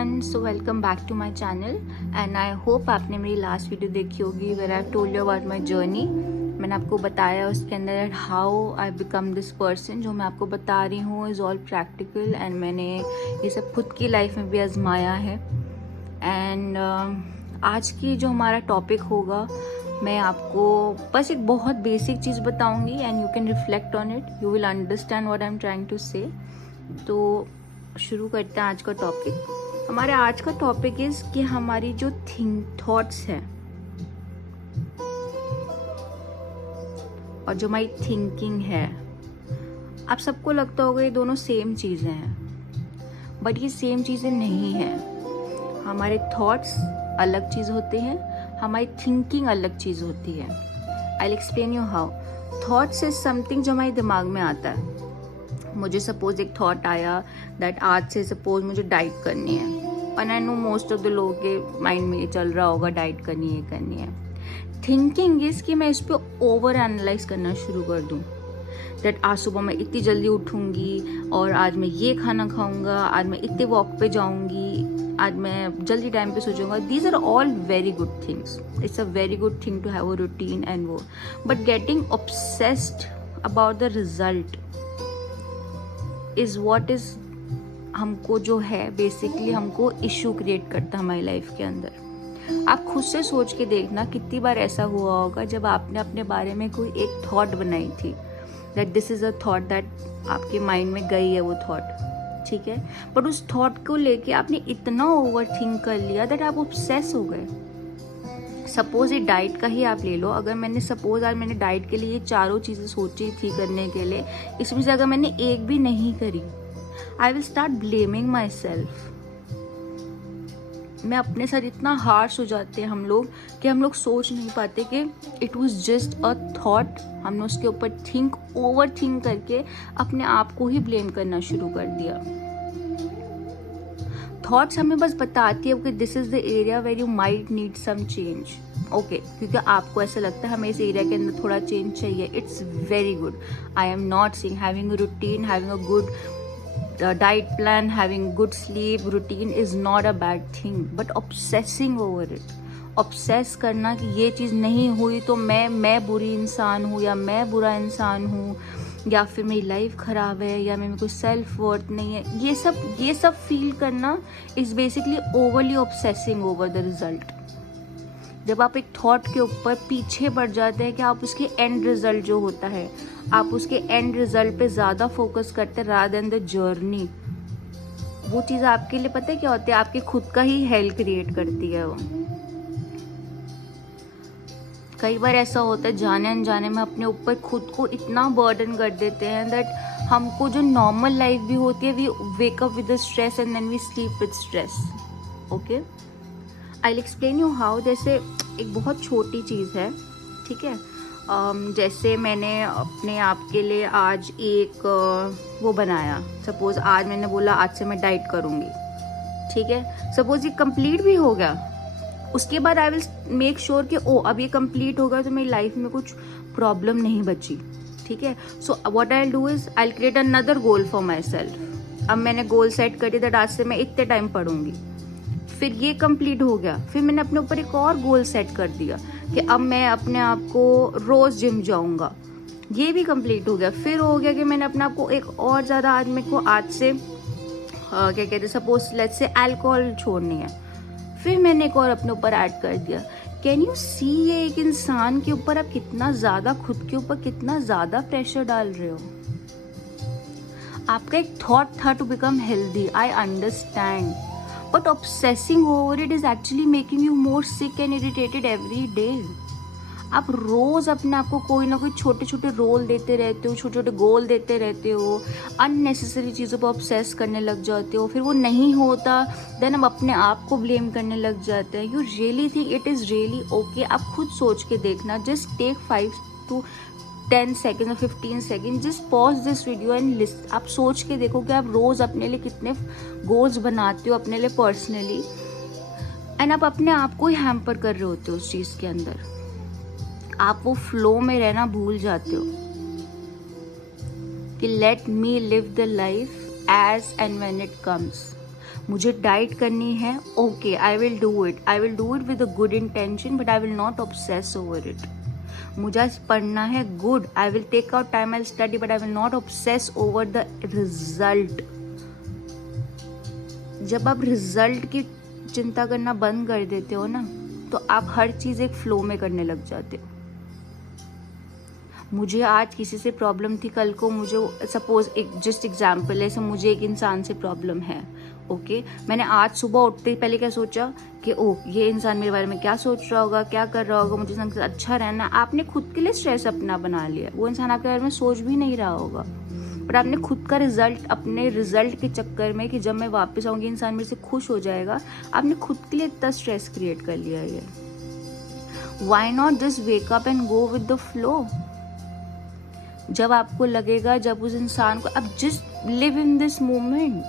Everyone, so welcome back to my channel and I hope आपने मेरी last video देखी होगी where I told you about my journey. मैंने आपको बताया उसके अंदर how I become this person. जो मैं आपको बता रही हूँ इज़ ऑल प्रैक्टिकल एंड मैंने ये सब खुद की लाइफ में भी आजमाया है। एंड आज की जो हमारा टॉपिक होगा, मैं आपको बस एक बहुत बेसिक चीज़ बताऊंगी and you can reflect on it, you will understand what I am trying to say. तो शुरू करते हैं आज का टॉपिक। हमारे आज का टॉपिक इज़ कि हमारी जो थॉट्स हैं और जो हमारी थिंकिंग है, आप सबको लगता होगा ये दोनों सेम चीज़ें हैं, बट ये सेम चीज़ें नहीं हैं। हमारे थॉट्स अलग चीज़ होते हैं, हमारी थिंकिंग अलग चीज़ होती है। आई will explain you how. Thoughts is something जो हमारे दिमाग में आता है। मुझे सपोज एक थॉट आया दैट आज से सपोज मुझे डाइट करनी है, और I know most of the लोगों के माइंड में ये चल रहा होगा डाइट करनी है। थिंकिंग इज कि मैं इस पर ओवर एनालाइज करना शुरू कर दूँ दैट आज सुबह मैं इतनी जल्दी उठूँगी और आज मैं ये खाना खाऊंगा, आज मैं इतने वॉक पे जाऊँगी, आज मैं जल्दी टाइम पे सो जाऊँगा। These are all very good things, it's a very good thing to have a routine and वो, but getting obsessed about the result is what is हमको जो है बेसिकली हमको इशू क्रिएट करता है हमारी लाइफ के अंदर। आप खुद से सोच के देखना कितनी बार ऐसा हुआ होगा जब आपने अपने बारे में कोई एक थॉट बनाई थी that this is a thought that आपके माइंड में गई है वो थॉट, ठीक है, बट उस थॉट को लेके आपने इतना ओवर थिंक कर लिया दैट आप ऑब्सेस हो गए। सपोज ये डाइट का ही आप ले लो। अगर मैंने सपोज आज मैंने डाइट के लिए चारों चीज़ें सोची थी करने के लिए, इसमें से अगर मैंने एक भी नहीं करी, I will start blaming my self. मैं अपने साथ इतना हार्श हो जाते हैं हम लोग कि हम लोग सोच नहीं पाते कि it was just a thought. हमने उसके ऊपर ओवर थिंक करके अपने आप को ही ब्लेम करना शुरू कर दिया। थॉट्स हमें बस बताती है कि this is the area where you might need some change, okay, क्योंकि आपको ऐसा लगता है हमें इस एरिया के अंदर थोड़ा चेंज चाहिए। It's very good. I am not saying having a routine, having a good diet plan, having good sleep routine is not a bad thing, but obsessing over it, obsess करना कि ये चीज़ नहीं हुई तो मैं बुरी इंसान हूँ या मैं बुरा इंसान हूँ या फिर मेरी लाइफ ख़राब है या मेरे को सेल्फ वर्थ नहीं है, ये सब फील करना is basically overly obsessing over the result. जब आप एक थॉट के ऊपर पीछे बढ़ जाते हैं कि आप उसके एंड रिजल्ट जो होता है, आप उसके एंड रिजल्ट पे ज़्यादा फोकस करते हैं रादर देन द जर्नी, वो चीज़ आपके लिए पता है क्या होती है, आपके खुद का ही हेल क्रिएट करती है वो। कई बार ऐसा होता है जाने अनजाने में अपने ऊपर खुद को इतना बर्डन कर देते हैं दैट हमको जो नॉर्मल लाइफ भी होती है we wake up with stress and then we sleep with stress, okay. I will explain you how. जैसे एक बहुत छोटी चीज़ है, ठीक है, जैसे मैंने अपने आप के लिए आज एक वो बनाया। सपोज आज मैंने बोला आज से मैं डाइट करूँगी, ठीक है, सपोज ये कंप्लीट भी हो गया, उसके बाद आई विल मेक श्योर कि ओ अब ये कंप्लीट हो गया तो मेरी लाइफ में कुछ प्रॉब्लम नहीं बची, ठीक है। So what I will do is I will create another goal for my self. अब मैंने गोल सेट कर दिया दैट आज से मैं इतने टाइम पढ़ूंगी, फिर ये कंप्लीट हो गया, फिर मैंने अपने ऊपर एक और गोल सेट कर दिया कि अब मैं अपने आप को रोज़ जिम जाऊँगा, ये भी कंप्लीट हो गया। फिर हो गया कि मैंने अपने आप को एक और ज़्यादा आज मेरे को आज से क्या कहते हैं सपोज लेट्स से अल्कोहल छोड़नी है, फिर मैंने एक और अपने ऊपर ऐड कर दिया। कैन यू सी ये एक इंसान के ऊपर आप कितना ज़्यादा खुद के ऊपर कितना ज़्यादा प्रेशर डाल रहे हो। आपका एक थॉट था to become healthy, I understand, but obsessing over it is actually making you more sick and irritated every day. आप रोज़ अपने आप को कोई ना कोई छोटे छोटे रोल देते रहते हो, छोटे छोटे गोल देते रहते हो, अननेसेसरी चीज़ों पर ऑब्सेस करने लग जाते हो, फिर वो नहीं होता देन हम अपने आप को ब्लेम करने लग जाते हैं। You really think it is really okay? आप खुद सोच के देखना, जस्ट टेक 5 to 10 सेकेंड और 15 second, just pause this video and list. आप सोच के देखो कि आप रोज़ अपने लिए कितने गोल्स बनाते हो अपने लिए पर्सनली, एंड आप अपने आप को ही हैम्पर कर रहे होते हो उस चीज़ के अंदर। आप वो फ्लो में रहना भूल जाते हो कि let me live the life as and when it comes. मुझे डाइट करनी है, okay I will do it with a good intention, but I will not obsess over it. मुझे पढ़ना है, good, I will take out time, I will study, but I will not obsess over the result. जब आप result की चिंता करना बंद कर देते हो ना, तो आप हर चीज़ एक फ्लो में करने लग जाते हो. मुझे आज किसी से प्रॉब्लम थी, कल को मुझे सपोज एक जस्ट एग्जाम्पल है, ऐसे मुझे एक इंसान से प्रॉब्लम है, ओके मैंने आज सुबह उठते ही पहले क्या सोचा कि ओह ये इंसान मेरे बारे में क्या सोच रहा होगा, क्या कर रहा होगा, मुझे इसके साथ अच्छा रहना है. आपने खुद के लिए स्ट्रेस अपना बना लिया. वो इंसान आपके बारे में सोच भी नहीं रहा होगा, पर आपने खुद का रिजल्ट, अपने रिजल्ट के चक्कर में कि जब मैं वापस आऊँगी इंसान मेरे से खुश हो जाएगा, आपने खुद के लिए इतना स्ट्रेस क्रिएट कर लिया है. Why not just wake up and go with the flow. जब आपको लगेगा, जब उस इंसान को, आप just live in this moment,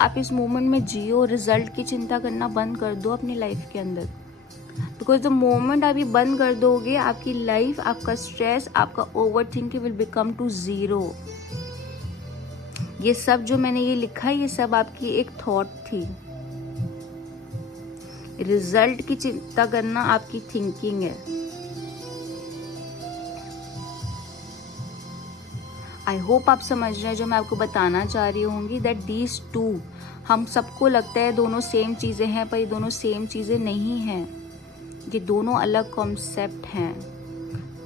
आप इस मोमेंट में जियो. रिजल्ट की चिंता करना बंद कर दो अपनी लाइफ के अंदर, बिकॉज द मोमेंट आप ये बंद कर दोगे, आपकी लाइफ, आपका स्ट्रेस, आपका over thinking will become to zero. ये सब जो मैंने ये लिखा है, ये सब आपकी एक थॉट थी. रिजल्ट की चिंता करना आपकी थिंकिंग है. आई होप आप समझ रहे हैं जो मैं आपको बताना चाह रही होंगी, दैट दीज टू, हम सबको लगता है दोनों सेम चीज़ें हैं, पर ये दोनों सेम चीज़ें नहीं हैं. ये दोनों अलग कॉन्सेप्ट हैं.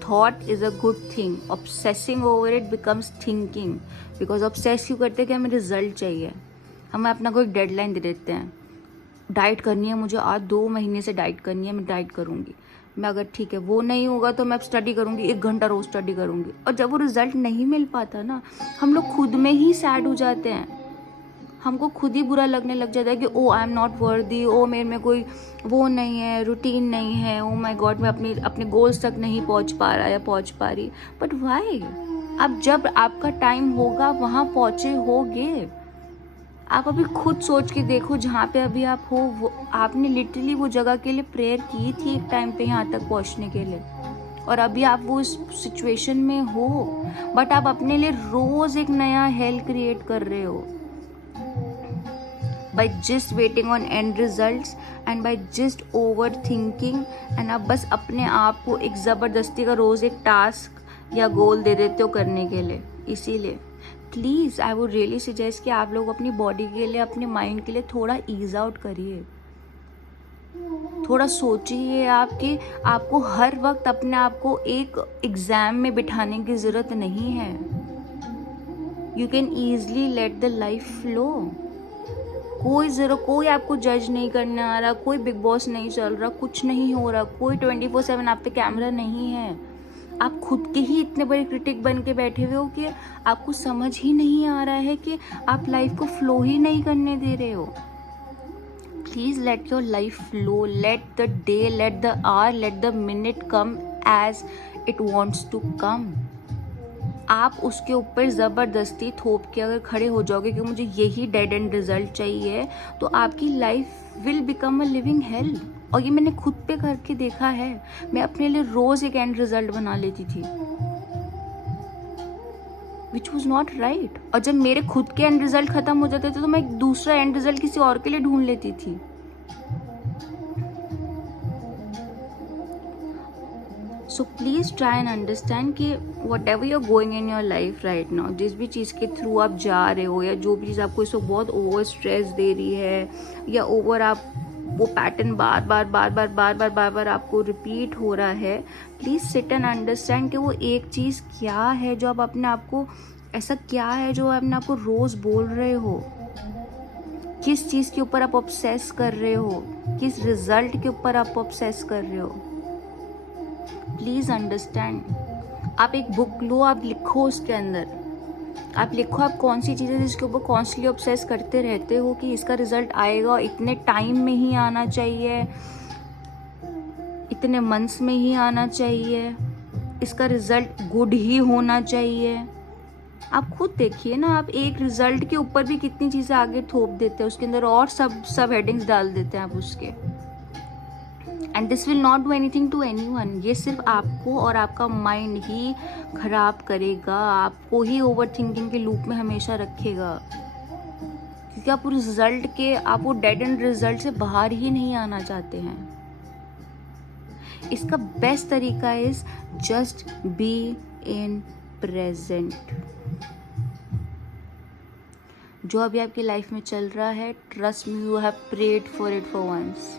Thought is a good thing, obsessing over it becomes thinking. Because obsess क्यों करते हैं कि हमें रिजल्ट चाहिए. हम अपना कोई डेडलाइन दे देते हैं, डाइट करनी है मुझे, आज 2 महीने से डाइट करनी है, मैं डाइट करूँगी. मैं अगर ठीक है वो नहीं होगा तो मैं स्टडी करूँगी, 1 घंटा रोज़ स्टडी करूँगी. और जब वो रिजल्ट नहीं मिल पाता ना, हम लोग खुद में ही सैड हो जाते हैं. हमको खुद ही बुरा लगने लग जाता है कि ओ आई एम नॉट वर्दी, ओ मेरे में कोई वो नहीं है, रूटीन नहीं है, ओ माय गॉड मैं अपने गोल्स तक नहीं पहुंच पा रहा या पहुंच पा रही. But why? अब जब आपका टाइम होगा वहाँ पहुँचे होगे. आप अभी खुद सोच के देखो, जहाँ पे अभी आप हो, वो आपने लिटरली वो जगह के लिए प्रेयर की थी एक टाइम पे यहाँ तक पहुँचने के लिए, और अभी आप वो इस सिचुएशन में हो, बट आप अपने लिए रोज़ एक नया हेल क्रिएट कर रहे हो by just waiting on end results and by just overthinking. and आप बस अपने आप को एक ज़बरदस्ती का रोज़ एक टास्क या गोल दे देते हो करने के लिए. इसीलिए please I would really suggest कि आप लोग अपनी बॉडी के लिए, अपने माइंड के लिए थोड़ा ईज आउट करिए. थोड़ा सोचिए आपके, आपको हर वक्त अपने आप को एक एग्ज़ाम में बिठाने की ज़रूरत नहीं है. You can easily let the life flow. कोई आपको जज नहीं करने आ रहा, कोई बिग बॉस नहीं चल रहा, कुछ नहीं हो रहा, कोई 24/7 आप पे कैमरा नहीं है. आप खुद के ही इतने बड़े क्रिटिक बन के बैठे हुए हो कि आपको समझ ही नहीं आ रहा है कि आप लाइफ को फ्लो ही नहीं करने दे रहे हो. Please let your life flow. Let the day, let the hour, let the minute come as it wants to come. आप उसके ऊपर ज़बरदस्ती थोप के अगर खड़े हो जाओगे कि मुझे यही डेड एंड रिजल्ट चाहिए, तो आपकी life will become a living hello. और ये मैंने खुद पे करके देखा है. मैं अपने लिए रोज़ एक एंड रिजल्ट बना लेती थी, विच वॉज नॉट राइट. और जब मेरे खुद के एंड रिजल्ट ख़त्म हो जाते थे तो मैं एक दूसरा एंड रिजल्ट किसी और के लिए ढूंढ लेती थी. So please try and understand कि whatever you are going in your life right now, जिस भी चीज़ के थ्रू आप जा रहे हो, या जो भी चीज़ आपको इसको बहुत ओवर स्ट्रेस दे रही है, या ओवर आप वो पैटर्न बार बार आपको रिपीट हो रहा है, प्लीज़ सिट एंड अंडरस्टैंड कि वो एक चीज़ क्या है जो आप अपने आप को, ऐसा क्या है जो आप अपने आप को रोज़ बोल रहे हो. किस चीज़ के ऊपर आप ऑब्सेस कर रहे हो, किस रिजल्ट के ऊपर आप ऑब्सेस कर रहे हो. Please understand. आप एक बुक लो, आप लिखो, उसके अंदर आप लिखो आप कौन सी चीज़ें जिसके ऊपर कॉन्स्टली ऑब्सेस करते रहते हो कि इसका रिजल्ट आएगा, इतने टाइम में ही आना चाहिए, इतने मंथ्स में ही आना चाहिए, इसका रिजल्ट गुड ही होना चाहिए. आप खुद देखिए ना, आप एक रिजल्ट के ऊपर भी कितनी चीज़ें आगे थोप देते हैं, उसके अंदर और सब हेडिंग्स डाल देते हैं आप उसके. And this will not do anything to anyone. ये सिर्फ आपको और आपका माइंड ही खराब करेगा, आपको ही ओवर थिंकिंग के लूप में हमेशा रखेगा. क्योंकि आप रिजल्ट के, आप वो डेड एंड रिजल्ट से बाहर ही नहीं आना चाहते हैं। इसका बेस्ट तरीका is just be in present. जो अभी आपकी लाइफ में चल रहा है, trust me, you have prayed for it for once.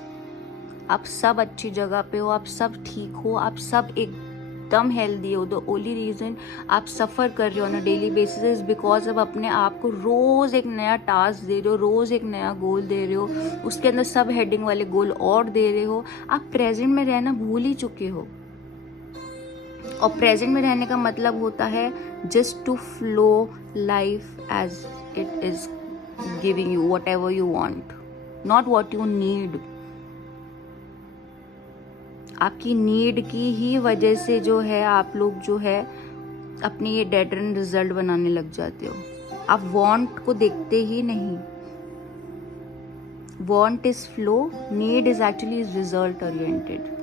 आप सब अच्छी जगह पे हो, आप सब ठीक हो, आप सब एकदम हेल्दी हो। द ओनली रीज़न आप सफ़र कर रहे हो on a daily basis is because आप अपने आप को रोज़ एक नया टास्क दे रहे हो, रोज़ एक नया गोल दे रहे हो, उसके अंदर सब हेडिंग वाले गोल और दे रहे हो। आप प्रेजेंट में रहना भूल ही चुके हो। और प्रेजेंट में रहने का मतलब होता है just to flow life as it is giving you whatever you want, not what you need. आपकी नीड की ही वजह से जो है आप लोग जो है अपनी ये डेड एंड रिजल्ट बनाने लग जाते हो। आप वांट को देखते ही नहीं। Want is flow, need is actually result oriented.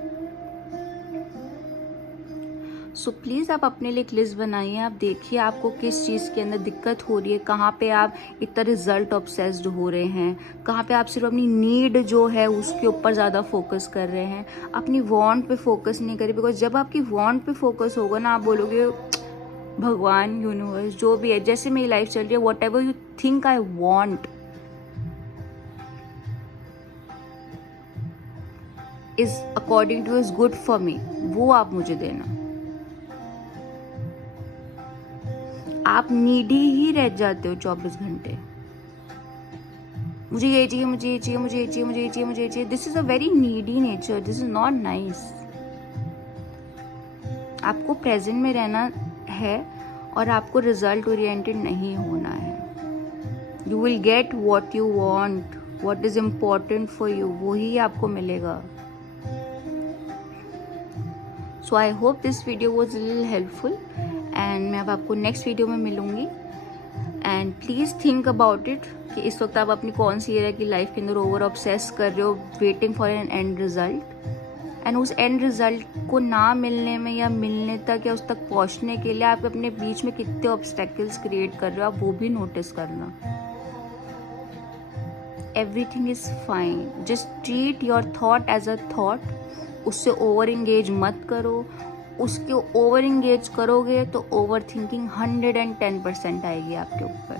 So please आप अपने लिए एक लिस्ट बनाइए। आप देखिए आपको किस चीज़ के अंदर दिक्कत हो रही है, कहाँ पे आप इतना रिजल्ट ऑब्सेस्ड हो रहे हैं, कहाँ पे आप सिर्फ अपनी नीड जो है उसके ऊपर ज़्यादा फोकस कर रहे हैं, अपनी वांट पे फोकस नहीं करें। बिकॉज जब आपकी वांट पे फोकस होगा ना, आप बोलोगे भगवान, यूनिवर्स, जो भी है, जैसे मेरी लाइफ चल रही है, what ever you think I want is according two is good for me, वो आप मुझे देना। आप नीडी ही रह जाते हो 24 घंटे। मुझे ये चाहिए, मुझे ये चाहिए, मुझे ये चाहिए, मुझे ये चाहिए, मुझे ये चाहिए। This is a very needy nature, this is not nice. आपको प्रेजेंट में रहना है और आपको रिजल्ट ओरिएंटेड नहीं होना है। You will get what you want, what is important for you, वही आपको मिलेगा। So I hope this video was little helpful and मैं अब आपको नेक्स्ट वीडियो में मिलूंगी। And please think about it कि इस वक्त आप अपनी कौन सी एरिया की लाइफ के अंदर ओवर ऑब्सेस कर रहे हो, waiting for an end result. And उस एंड रिजल्ट को ना मिलने में या मिलने तक या उस तक पहुंचने के लिए आप अपने बीच में कितने ऑब्स्टेकल्स क्रिएट कर रहे हो, आप वो भी नोटिस करना। Everything is fine, just treat your thought as a thought. उससे ओवर इंगेज मत करो। उसके ओवर इंगेज करोगे तो ओवर थिंकिंग 110% आएगी आपके ऊपर।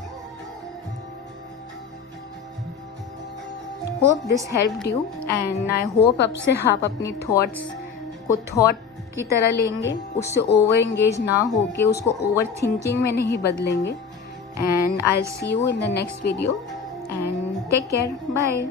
Hope this helped you and I hope अब से आप अपनी थॉट्स को थॉट की तरह लेंगे, उससे ओवर इंगेज ना होके उसको ओवर थिंकिंग में नहीं बदलेंगे। And I will see you in the next video and take care, bye.